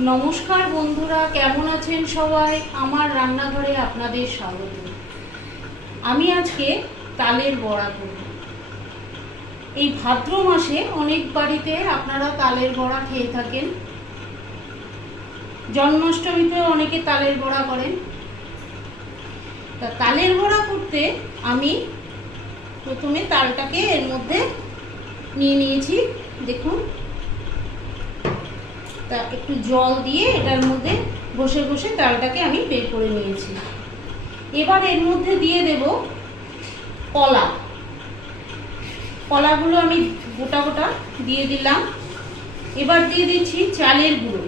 নমস্কার বন্ধুরা, কেমন আছেন সবাই? আমার রান্নাঘরে আপনাদের স্বাগত। আমি আজকে তালের বড়া করব। এই ভাদ্র মাসে অনেক বাড়িতে আপনারা তালের বড়া খেয়ে থাকেন। জন্মাষ্টমীতে অনেকে তালের বড়া করেন। তা তালের বড়া করতে আমি প্রথমে তালটাকে এর মধ্যে নিয়ে নিয়েছি। দেখুন। তা একটু জল দিয়ে এটার মধ্যে বসে বসে তালটাকে আমি বের করে নিয়েছি। এবার এর মধ্যে দিয়ে দেব কলা। কলাগুলো আমি গোটা গোটা দিয়ে দিলাম। এবার দিয়ে দিচ্ছি চালের গুঁড়ো।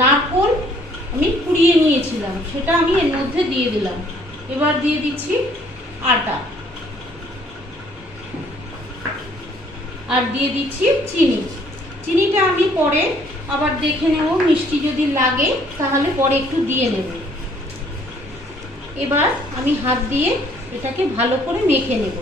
নারকোল আমি কুড়িয়ে নিয়েছিলাম, সেটা আমি এর মধ্যে দিয়ে দিলাম। এবার দিয়ে দিচ্ছি আটা। আর দিয়ে দিচ্ছি চিনি। চিনিটা আমি পরে আবার দেখে নেব, মিষ্টি যদি লাগে তাহলে পরে একটু দিয়ে নেব। এবার আমি হাত দিয়ে এটাকে ভালো করে মেখে নেব।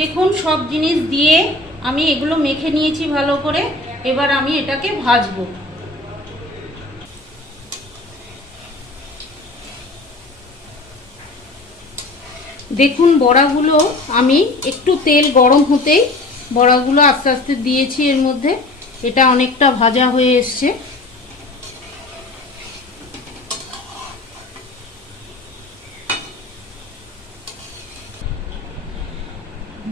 দেখুন, সব জিনিস দিয়ে আমি এগুলো মেখে নিয়েছি ভালো করে। এবার আমি এটাকে ভাজবো। দেখুন, বড়াগুলো আমি একটু তেল গরম হতেই বড়াগুলো আস্তে আস্তে দিয়েছি এর মধ্যে। এটা অনেকটা ভাজা হয়ে এসছে।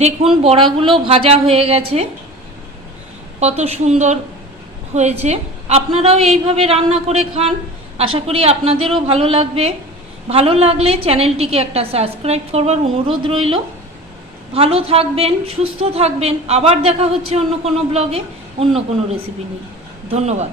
দেখুন, বড়াগুলো ভাজা হয়ে গেছে। কত সুন্দর হয়েছে। আপনারাও এইভাবে রান্না করে খান। আশা করি আপনাদেরও ভালো লাগবে। ভালো লাগলে চ্যানেলটিকে একটা সাবস্ক্রাইব করবার অনুরোধ রইল। ভালো থাকবেন, সুস্থ থাকবেন। আবার দেখা হচ্ছে অন্য কোনো ব্লগে, অন্য কোনো রেসিপি নিয়ে। ধন্যবাদ।